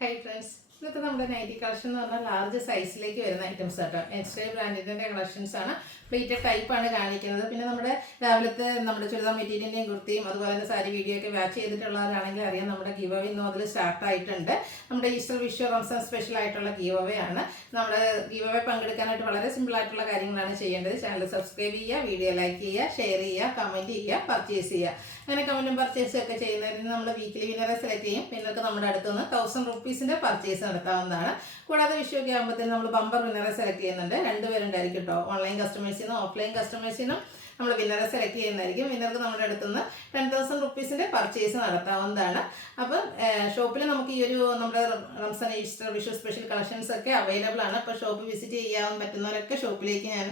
Hi friends, ഇന്നത്തെ നമ്മുടെ nightie collection എന്ന് പറഞ്ഞാൽ ലാർജ് സൈസിലേക്ക് വരുന്ന ഐറ്റംസ് ആട്ടോ. എക്സ്ട്രേ ബ്രാൻഡിൻ്റെ കളക്ഷൻസ് ആണ്. പ്ലീറ്റഡ് ടൈപ്പാണ് കാണിക്കുന്നത്. പിന്നെ നമ്മുടെ രാവിലത്തെ നമ്മുടെ ചുരിദാർ മെറ്റീരിയലിൻ്റെയും കുർത്തിയും അതുപോലെ തന്നെ സാരി വീഡിയോ ഒക്കെ വാച്ച് ചെയ്തിട്ടുള്ളവരാണെങ്കിൽ അറിയാം, നമ്മുടെ ഗീവ് അവേ ഇന്ന് മുതൽ സ്റ്റാർട്ട് ആയിട്ടുണ്ട്. നമ്മുടെ ഈസ്റ്റർ വിഷു റംസാൻ സ്പെഷ്യൽ ആയിട്ടുള്ള ഗീവ് അവേ ആണ്. നമ്മുടെ ഗീവ് അവേ പങ്കെടുക്കാനായിട്ട് വളരെ സിമ്പിൾ ആയിട്ടുള്ള കാര്യങ്ങളാണ് ചെയ്യേണ്ടത്. ചാനൽ സബ്സ്ക്രൈബ് ചെയ്യുക, വീഡിയോ ലൈക്ക് ചെയ്യുക, ഷെയർ ചെയ്യുക, കമൻറ്റ് ചെയ്യുക, പർച്ചേസ് ചെയ്യുക. അങ്ങനെ കമൻറ്റും പർച്ചേസും ഒക്കെ ചെയ്യുന്നതിന് നമ്മൾ വീക്കിലി വിന്നറെ സെലക്ട് ചെയ്യും. നിങ്ങൾക്ക് നമ്മുടെ അടുത്തുനിന്ന് 1000 റുപ്പീസിൻ്റെ പർച്ചേസ് നടത്താവുന്നതാണ്. കൂടാതെ വിഷു ഒക്കെ ആകുമ്പോഴത്തേനും നമ്മൾ ബമ്പർ വിന്നറെ സെലക്ട് ചെയ്യുന്നുണ്ട്. 2 പേരുണ്ടായിരിക്കും കേട്ടോ. ഓൺലൈൻ കസ്റ്റമേഴ്സിനും ഓഫ്ലൈൻ കസ്റ്റമേഴ്സിനും നമ്മൾ വിന്നറെ സെലക്ട് ചെയ്യുന്നതായിരിക്കും. വിന്നർക്ക് നമ്മുടെ അടുത്തുനിന്ന് 10,000 റുപ്പീസിൻ്റെ പർച്ചേസ് നടത്താവുന്നതാണ്. അപ്പം ഷോപ്പിൽ നമുക്ക് ഈ ഒരു നമ്മുടെ Ramzan Easter Vishu special collections ഒക്കെ അവൈലബിൾ ആണ്. അപ്പോൾ ഷോപ്പ് വിസിറ്റ് ചെയ്യാൻ പറ്റുന്നവരൊക്കെ ഷോപ്പിലേക്ക് ഞാൻ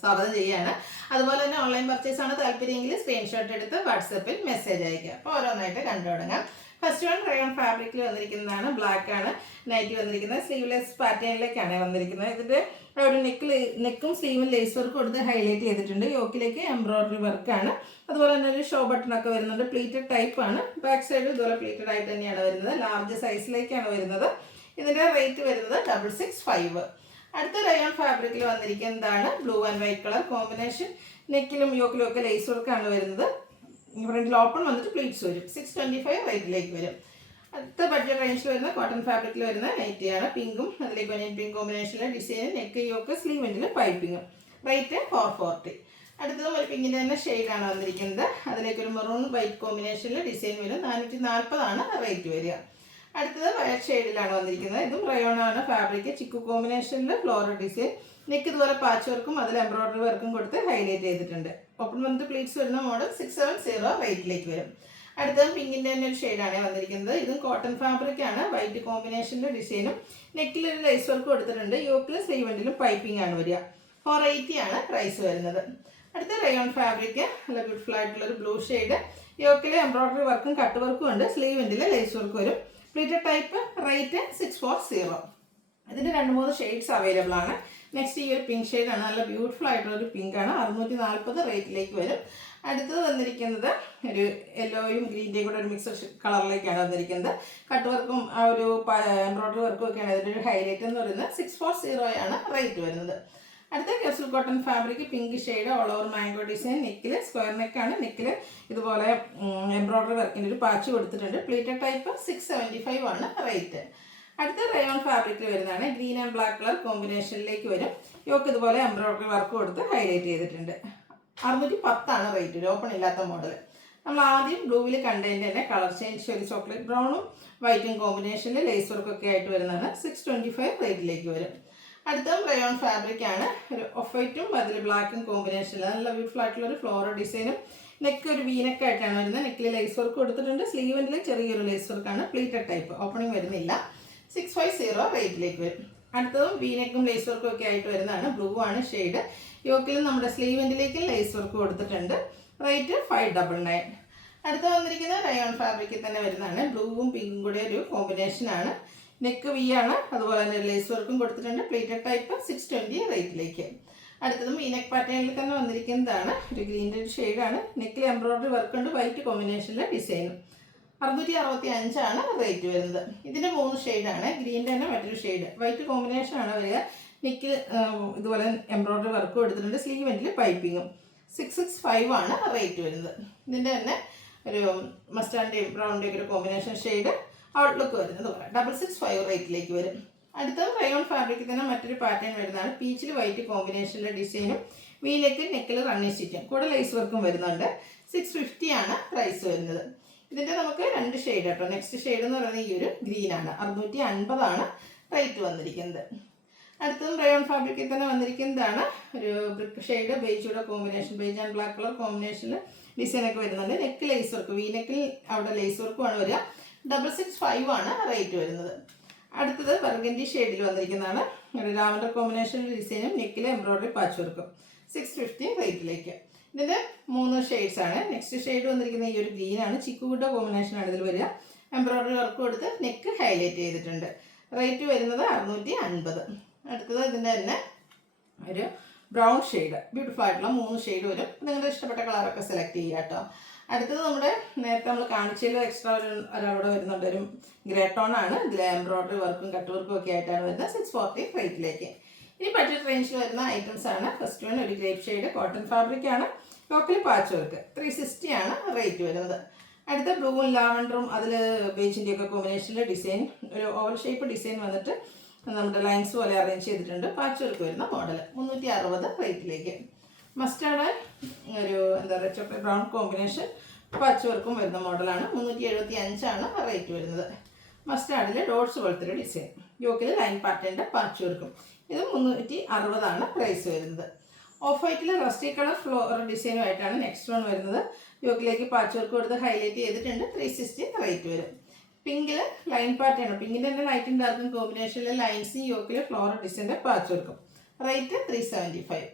സ്വാഗതം ചെയ്യുകയാണ്. അതുപോലെ തന്നെ ഓൺലൈൻ പർച്ചേസ് ആണ് താല്പര്യമെങ്കിൽ സ്ക്രീൻഷോട്ട് എടുത്ത് വാട്സപ്പിൽ മെസ്സേജ് അയക്കുക. അപ്പോൾ ഓരോന്നായിട്ട് കണ്ടു തുടങ്ങാം. ഫസ്റ്റ് വൺ റയോൺ ഫാബ്രിക്കിൽ വന്നിരിക്കുന്നതാണ്. ബ്ലാക്ക് ആണ് നൈറ്റി വന്നിരിക്കുന്നത്. സ്ലീവ്ലെസ് പാറ്റേണിലേക്കാണ് വന്നിരിക്കുന്നത്. ഇതിൻ്റെ ഒരു നെക്കും സ്ലീവും ലേസ് വർക്ക് കൊടുത്ത് ഹൈലൈറ്റ് ചെയ്തിട്ടുണ്ട്. യോക്കിലേക്ക് എംബ്രോയിഡറി വർക്കാണ്. അതുപോലെ തന്നെ ഒരു ഷോ ബട്ടണൊക്കെ വരുന്നുണ്ട്. പ്ലീറ്റഡ് ടൈപ്പാണ്. ബാക്ക് സൈഡ് ഇതുപോലെ പ്ലീറ്റഡ് ആയിട്ട് തന്നെയാണ് വരുന്നത്. ലാർജ് സൈസിലേക്കാണ് വരുന്നത്. ഇതിൻ്റെ റേറ്റ് വരുന്നത് 665. അടുത്ത റയോൺ ഫാബ്രിക്കിൽ വന്നിരിക്കുന്നതാണ് blue and white colour combination. നെക്കിലും യോക്കിലും ഒക്കെ ലേസ് വർക്കാണ് വരുന്നത്. ഫ്രണ്ടിൽ ഓപ്പൺ വന്നിട്ട് പ്ലീറ്റ്സ് വരും. 625 റേറ്റിലേക്ക് വരും. അടുത്ത ബഡ്ജറ്റ് റേഞ്ചിൽ വരുന്ന കോട്ടൺ ഫാബ്രിക്കിൽ വരുന്ന നൈറ്റിയാണ്. പിങ്കും അതിലേക്ക് ഒനിയൻ പിങ്ക് കോമ്പിനേഷനിലെ ഡിസൈൻ, നെക്ക് യോക്ക്, സ്ലീവെൻറ്റിൽ പൈപ്പിങ്ങും. റേറ്റ് 440. അടുത്തതും ഒരു പിങ്കിൻ്റെ തന്നെ ഷെയ്ഡാണ് വന്നിരിക്കുന്നത്. അതിലേക്കൊരു മെറൂൺ വൈറ്റ് കോമ്പിനേഷനിൽ ഡിസൈൻ വരും. 440 റേറ്റ് വരിക. അടുത്തത് വയലറ്റ് ഷെയ്ഡിലാണ് വന്നിരിക്കുന്നത്. ഇതും റയോണാണ് ഫാബ്രിക്. ചിക്കു കോമ്പിനേഷനിൽ ഫ്ലോറൽ ഡിസൈൻ, നെക്ക് ഇതുപോലെ പാച്ച് വർക്കും അതിൽ എംബ്രോയിഡറി വർക്കും കൊടുത്ത് ഹൈലൈറ്റ് ചെയ്തിട്ടുണ്ട്. ഓപ്പൺ വന്നിട്ട് പ്ലീറ്റ്സ് വരുന്ന മോഡൽ 670 റേറ്റിലേക്ക് വരും. അടുത്തതും പിങ്കിൻ്റെ തന്നെ ഒരു ഷെയ്ഡാണ് വന്നിരിക്കുന്നത്. ഇതും കോട്ടൺ ഫാബ്രിക് ആണ്. വൈറ്റ് കോമ്പിനേഷൻ്റെ ഡിസൈനും നെക്കിലൊരു ലേസ് വർക്ക് കൊടുത്തിട്ടുണ്ട്. യോക്കിലും സ്ലീവെൻറ്റിലും പൈപ്പിംഗ് ആണ് വരിക. 480 ആണ് പ്രൈസ് വരുന്നത്. അടുത്ത റയോൺ ഫാബ്രിക് നല്ല ബ്യൂട്ടിഫുൾ ആയിട്ടുള്ളൊരു ബ്ലൂ ഷെയ്ഡ്. യോക്കിൽ എംബ്രോയിഡറി വർക്കും കട്ട് വർക്കും ഉണ്ട്. സ്ലീവെൻറ്റിൽ ലേസ് വർക്ക് വരും. Pleated type. റേറ്റ് 640. ഇതിന് 2-3 ഷെയ്ഡ്സ് അവൈലബിൾ ആണ്. നെക്സ്റ്റ് ഈ ഒരു പിങ്ക് ഷെയ്ഡാണ്. നല്ല ബ്യൂട്ടിഫുൾ ആയിട്ടുള്ളൊരു പിങ്ക് ആണ്. 640 റേറ്റിലേക്ക് വരും. അടുത്തത് വന്നിരിക്കുന്നത് ഒരു യെല്ലോയും ഗ്രീൻ്റെയും കൂടെ ഒരു മിക്സഡ് കളറിലേക്കാണ് വന്നിരിക്കുന്നത്. കട്ട് വർക്കും ആ ഒരു എംബ്രോയിഡറി വർക്കും ഒക്കെയാണ് ഇതിൻ്റെ ഒരു ഹൈലൈറ്റ് എന്ന് പറയുന്നത്. 640 ആണ് റേറ്റ് വരുന്നത്. അടുത്ത കെസിൽ cotton fabric pink shade all over mango design. നെക്കിൽ സ്ക്വയർ നെക്കാണ്. നെക്കിൽ ഇതുപോലെ എംബ്രോയിഡറി വർക്കിൻ്റെ ഒരു പാച്ച് കൊടുത്തിട്ടുണ്ട്. Pleated type. 675 ആണ് റേറ്റ്. അടുത്ത റയോൺ ഫാബ്രിക്കിൽ വരുന്നതാണ്. ഗ്രീൻ ആൻഡ് ബ്ലാക്ക് കളർ കോമ്പിനേഷനിലേക്ക് വരും. യോക്ക് ഇതുപോലെ എംബ്രോയിഡറി വർക്ക് കൊടുത്ത് ഹൈലൈറ്റ് ചെയ്തിട്ടുണ്ട്. 610 ആണ് റേറ്റ്. ഒരു ഓപ്പൺ ഇല്ലാത്ത മോഡൽ. നമ്മൾ ആദ്യം ബ്ലൂവിൽ കണ്ടതിൻ്റെ തന്നെ കളർ ചേഞ്ച് ഒരു ചോക്ലേറ്റ് ബ്രൗണും വൈറ്റും കോമ്പിനേഷനിൽ ലേസ് വർക്കൊക്കെ ആയിട്ട് വരുന്നതാണ്. 625 റേറ്റിലേക്ക് വരും. അടുത്തതും റയോൺ ഫാബ്രിക് ആണ്. ഒരു ഓഫ് വൈറ്റും അതിൽ ബ്ലാക്കും കോമ്പിനേഷനിൽ നല്ല ബ്യൂട്ടിഫുൾ ആയിട്ടുള്ള ഒരു ഫ്ലോറൽ ഡിസൈനും നെക്ക് ഒരു വീനക്കായിട്ടാണ് വരുന്നത്. നെക്കിൽ ലേസ് വർക്ക് കൊടുത്തിട്ടുണ്ട്. സ്ലീവെൻറ്റിൽ ചെറിയൊരു ലേസ് വർക്കാണ്. Pleated type. ഓപ്പണിംഗ് വരുന്നില്ല. 650 റേറ്റിലേക്ക് വരും. അടുത്തതും വീനെക്കും ലേസ് വർക്കും ഒക്കെ ആയിട്ട് വരുന്നതാണ്. ബ്ലൂ ആണ് ഷെയ്ഡ്. യോക്കിലും നമ്മുടെ സ്ലീവെൻറ്റിലേക്ക് ലേസ് വർക്ക് കൊടുത്തിട്ടുണ്ട്. റേറ്റ് 599. അടുത്ത വന്നിരിക്കുന്നത് റയോൺ ഫാബ്രിക്കിൽ തന്നെ വരുന്നതാണ്. ബ്ലൂവും പിങ്കും കൂടെ ഒരു കോമ്പിനേഷനാണ്. നെക്ക് വി ആണ്. അതുപോലെ തന്നെ ലേസ് വർക്കും കൊടുത്തിട്ടുണ്ട്. Pleated type. 620 റേറ്റിലേക്ക്. അടുത്തതും ഈ നെക്ക് പാറ്റേണിൽ തന്നെ വന്നിരിക്കുന്നതാണ്. ഒരു ഗ്രീൻ്റെ ഒരു ഷെയ്ഡാണ്. നെക്കിൽ എംബ്രോയിഡറി വർക്ക് ഉണ്ട്. വൈറ്റ് കോമ്പിനേഷനിലെ ഡിസൈനും. 665 ആണ് റേറ്റ് വരുന്നത്. ഇതിൻ്റെ 3 ഷെയ്ഡാണ്. ഗ്രീൻ്റെ തന്നെ മറ്റൊരു ഷെയ്ഡ്. വൈറ്റ് കോമ്പിനേഷനാണ് വരിക. നെക്ക് ഇതുപോലെ എംബ്രോയിഡറി വർക്ക് കൊടുത്തിട്ടുണ്ട്. സ്ലീവെൻറ്റിൽ പൈപ്പിങ്ങും. 665 ആണ് റേറ്റ് വരുന്നത്. ഇതിൻ്റെ തന്നെ ഒരു മസ്റ്റാർഡിൻ്റെയും ബ്രൗണിൻ്റെയും ഒരു കോമ്പിനേഷൻ ഷെയ്ഡ് ഔട്ട്ലുക്ക് വരുന്നത് പോലെ 665 റേറ്റിലേക്ക് വരും. അടുത്ത റയോൺ ഫാബ്രിക്കിൽ തന്നെ മറ്റൊരു പാറ്റേൺ വരുന്നതാണ്. പീച്ചിൽ വൈറ്റ് കോമ്പിനേഷനിലെ ഡിസൈനും വീനെക്ക് നെക്കിൽ റണ്ണിങ് സ്റ്റിച്ചും കൂടെ ലേസ് വർക്കും വരുന്നുണ്ട്. 650 ആണ് പ്രൈസ് വരുന്നത്. ഇതിൻ്റെ നമുക്ക് 2 ഷെയ്ഡ് കേട്ടോ. നെക്സ്റ്റ് ഷെയ്ഡ് എന്ന് പറയുന്നത് ഈ ഒരു ഗ്രീനാണ്. 650 ആണ് റേറ്റ് വന്നിരിക്കുന്നത്. അടുത്തതും റയോൺ ഫാബ്രിക്കിൽ തന്നെ വന്നിരിക്കുന്നതാണ്. ഒരു ബ്രിക്ക് ഷെയ്ഡ് ബേജുടെ combination. Beige and black colour കോമ്പിനേഷനിൽ ഡിസൈനൊക്കെ വരുന്നുണ്ട്. Neck lace work. വീനെക്കിൽ അവിടെ ലേസ് വർക്കുമാണ് വരിക. 665 ആണ് റേറ്റ് വരുന്നത്. അടുത്തത് ബർഗൻഡി ഷെയ്ഡിൽ വന്നിരിക്കുന്നതാണ്. ഒരു ലാവൻഡർ കോമ്പിനേഷനിൽ ഡിസൈനും നെക്കിലെ എംബ്രോയിഡറി പാച്ച് വർക്കും. 650 റേറ്റിലേക്ക്. ഇതിൻ്റെ 3 ഷെയ്ഡ്സ് ആണ്. നെക്സ്റ്റ് ഷെയ്ഡ് വന്നിരിക്കുന്ന ഈ ഒരു ഗ്രീനാണ്. ചിക്കുവുഡ് കോമ്പിനേഷനാണ് ഇതിൽ വരിക. എംബ്രോയിഡറി വർക്ക് കൊടുത്ത് നെക്ക് ഹൈലൈറ്റ് ചെയ്തിട്ടുണ്ട്. റേറ്റ് വരുന്നത് 650. അടുത്തത് ഇതിൻ്റെ തന്നെ ഒരു ബ്രൗൺ ഷെയ്ഡ്. ബ്യൂട്ടിഫുൾ ആയിട്ടുള്ള 3 ഷെയ്ഡ് വരും. നിങ്ങളുടെ ഇഷ്ടപ്പെട്ട കളറൊക്കെ സെലക്ട് ചെയ്യുക കേട്ടോ. അടുത്തത് നമ്മുടെ നേരത്തെ നമ്മൾ കാണിച്ചതിൽ എക്സ്ട്രാ ഒരാളോട് വരുന്നുണ്ട്, ഒരു ഗ്രേ ടോൺ ആണ്. ഇതിൽ എംബ്രോയിഡറി വർക്കും കട്ട് വർക്കും ഒക്കെ ആയിട്ടാണ് വരുന്നത് 640 റേറ്റിലേക്ക്. ഇനി ബഡ്ജറ്റ് റേഞ്ചിൽ വരുന്ന ഐറ്റംസ് ആണ്. ഫസ്റ്റ് വൺ ഒരു ഗ്രേപ്പ് ഷെയ്ഡ് കോട്ടൺ ഫാബ്രിക് ആണ്, ലോക്കൽ പാച്ച് വർക്ക് 360 ആണ് റേറ്റ് വരുന്നത്. അടുത്ത ബ്ലൂവും ലാവൻഡറും അതിൽ ബേജിൻ്റെ ഒക്കെ കോമ്പിനേഷനിൽ ഡിസൈൻ, ഒരു ഓവൽ ഷേപ്പ് ഡിസൈൻ വന്നിട്ട് നമ്മുടെ ലൈൻസ് പോലെ അറേഞ്ച് ചെയ്തിട്ടുണ്ട്. പാച്ച് വർക്ക് വരുന്ന മോഡൽ 360 റേറ്റിലേക്ക്. മസ്റ്റാർഡ് ഒരു എന്താ പറയുക ചോക്ലേറ്റ് ബ്രൗൺ കോമ്പിനേഷൻ പാച്ച് വർക്കും വരുന്ന മോഡലാണ്. 375 ആണ് റേറ്റ് വരുന്നത്. മസ്റ്റാർഡിൽ ഡോട്ട്സ് പോലത്തെ ഒരു ഡിസൈൻ, യോക്കിൽ ലൈൻ പാറ്റേണിൻ്റെ പാച്ച് വർക്കും. ഇത് 360 ആണ് പ്രൈസ് വരുന്നത്. ഓഫ് വൈറ്റിൽ റസ്റ്റി കളർ ഫ്ലോർ ഡിസൈനുമായിട്ടാണ് നെക്സ്റ്റ് വൺ വരുന്നത്. യോക്കിലേക്ക് പാച്ച് വർക്ക് കൊടുത്ത് ഹൈലൈറ്റ് ചെയ്തിട്ടുണ്ട്. 360 റേറ്റ് വരും. പിങ്കിൽ ലൈൻ പാറ്റേൺ, പിങ്കിൻ്റെ തന്നെ ലൈറ്റും ഡാർക്കും കോമ്പിനേഷനിൽ ലൈൻസും യോക്കിൽ ഫ്ലോറൽ ഡിസൈൻ്റെ പാച്ച് വർക്കും. റേറ്റ് 375.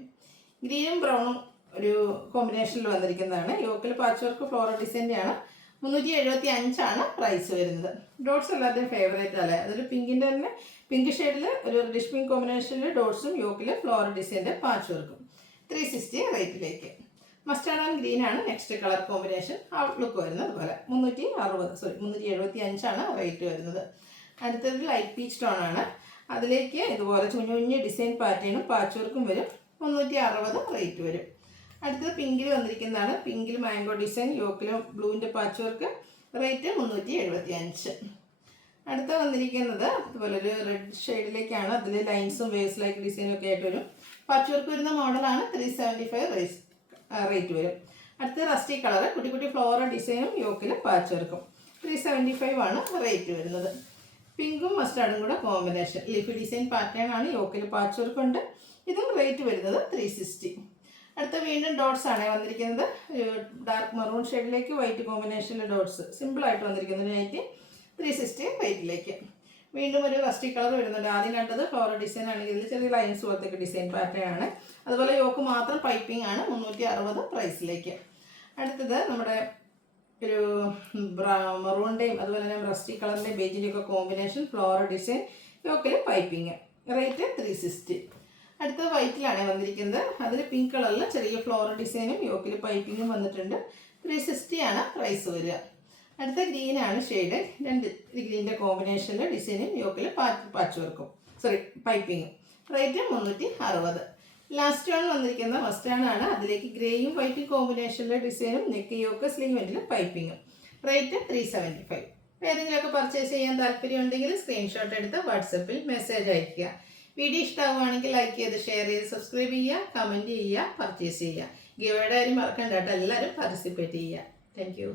ഗ്രീനും ബ്രൗണും ഒരു കോമ്പിനേഷനിൽ വന്നിരിക്കുന്നതാണ്. യോക്കിൽ പാച്ച് വർക്ക് ഫ്ലോറൽ ഡിസൈൻ്റെയാണ്. 375 ആണ് പ്രൈസ് വരുന്നത്. ഡോട്ട്സ് എല്ലാവരുടെയും ഫേവറേറ്റ് അല്ലേ. അതിൽ പിങ്കിൻ്റെ തന്നെ പിങ്ക് ഷെയ്ഡിൽ ഒരു റെഡിഷ് പിങ്ക് കോമ്പിനേഷനിൽ ഡോട്ട്സും യോക്കിൽ ഫ്ലോറൽ ഡിസൈൻ്റെ പാച്ച് വർക്കും. 360 റേറ്റിലേക്ക്. മസ്റ്റാർഡ് ആൻഡ് ഗ്രീൻ ആണ് നെക്സ്റ്റ് കളർ കോമ്പിനേഷൻ. ഔട്ട്ലുക്ക് വരുന്നത് അതുപോലെ 375 ആണ് റേറ്റ് വരുന്നത്. അടുത്തത് ലൈറ്റ് പീച്ച് ടോൺ ആണ്. അതിലേക്ക് ഇതുപോലെ കുഞ്ഞു കുഞ്ഞ് ഡിസൈൻ പാറ്റേണും പാച്ച് വർക്കും വരും. 360 റേറ്റ് വരും. അടുത്തത് പിങ്കിൽ വന്നിരിക്കുന്നതാണ്. പിങ്കിൽ മാംഗോ ഡിസൈൻ, യോക്കിലും ബ്ലൂവിൻ്റെ പാച്ച് വർക്ക്. റേറ്റ് 375. അടുത്ത വന്നിരിക്കുന്നത് അതുപോലെ ഒരു റെഡ് ഷെയ്ഡിലേക്കാണ്. അതിൽ ലൈൻസും വേവ്സ് ലൈക്ക് ഡിസൈനും ഒക്കെ ആയിട്ട് വരും. പാച്ച് വർക്ക് വരുന്ന മോഡലാണ്. 375 റേറ്റ് വരും. അടുത്ത റസ്റ്റി കളർ, കുട്ടി കുട്ടി ഫ്ലോറൽ ഡിസൈനും യോക്കിൽ പാച്ച് വർക്കും. 375 ആണ് റേറ്റ് വരുന്നത്. പിങ്കും മസ്റ്റാർഡും കൂടെ കോമ്പിനേഷൻ ലീഫി ഡിസൈൻ പാറ്റേൺ ആണ്, യോക്കിൽ പാച്ച് വർക്ക് ഉണ്ട്. ഇതും റേറ്റ് വരുന്നത് 360. അടുത്ത വീണ്ടും ഡോട്ട്സ് ആണ് വന്നിരിക്കുന്നത്. ഡാർക്ക് മെറൂൺ ഷെയ്ഡിലേക്ക് വൈറ്റ് കോമ്പിനേഷനിലെ ഡോട്ട്സ് സിമ്പിളായിട്ട് വന്നിരിക്കുന്നത്. നൈറ്റ് 360 റേറ്റിലേക്ക്. വീണ്ടും ഒരു റസ്റ്റി കളർ വരുന്നുണ്ട്. ആദ്യം കണ്ടത് ഫ്ലോറൽ ഡിസൈൻ ആണെങ്കിൽ ഇതിൽ ചെറിയ ലൈൻസ് പോലത്തെ ഡിസൈൻ പാറ്റേൺ ആണ്. അതുപോലെ യോക്ക് മാത്രം പൈപ്പിംഗ് ആണ്. 360 പ്രൈസിലേക്ക്. അടുത്തത് നമ്മുടെ ഒരു മെറൂണിൻ്റെയും അതുപോലെ തന്നെ റസ്റ്റി കളറിൻ്റെയും ബേജിൻ്റെയും ഒക്കെ കോമ്പിനേഷൻ ഫ്ലോറൽ ഡിസൈൻ, യോക്കിൽ പൈപ്പിംഗ്. റേറ്റ് 360. അടുത്തത് വൈറ്റിലാണ് വന്നിരിക്കുന്നത്. അതിൽ പിങ്ക് കളറിൽ ചെറിയ ഫ്ലോറൽ ഡിസൈനും യോക്കിൽ പൈപ്പിങ്ങും വന്നിട്ടുണ്ട്. 360 ആണ് പ്രൈസ് വരിക. അടുത്ത ഗ്രീനാണ് ഷെയ്ഡ്. രണ്ട് ഗ്രീനിൻ്റെ കോമ്പിനേഷനിൽ ഡിസൈനും യോക്കിൽ പാച്ച് വർക്കും പൈപ്പിങ്ങും. റേറ്റ് 360. ലാസ്റ്റ് വൺ വന്നിരിക്കുന്ന മസ്റ്റാർഡ് ആണ്. അതിലേക്ക് ഗ്രേയും വൈറ്റും കോമ്പിനേഷനിലെ ഡിസൈനും നെക്ക് യോക്ക് സ്ലീവെൻറ്റിൽ പൈപ്പിങ്ങും. റേറ്റ് 375. ഏതെങ്കിലുമൊക്കെ പർച്ചേസ് ചെയ്യാൻ താല്പര്യമുണ്ടെങ്കിൽ സ്ക്രീൻഷോട്ട് എടുത്ത് വാട്സപ്പിൽ മെസ്സേജ് അയയ്ക്കുക. വീഡിയോ ഇഷ്ടമാവുകയാണെങ്കിൽ ലൈക്ക് ചെയ്ത് ഷെയർ ചെയ്ത് സബ്സ്ക്രൈബ് ചെയ്യുക, കമൻറ്റ് ചെയ്യുക, പർച്ചേസ് ചെയ്യുക. ഗിവയുടെ കാര്യം മറക്കണ്ട കേട്ടോ. എല്ലാവരും പാർട്ടിസിപ്പേറ്റ് ചെയ്യുക. Thank you.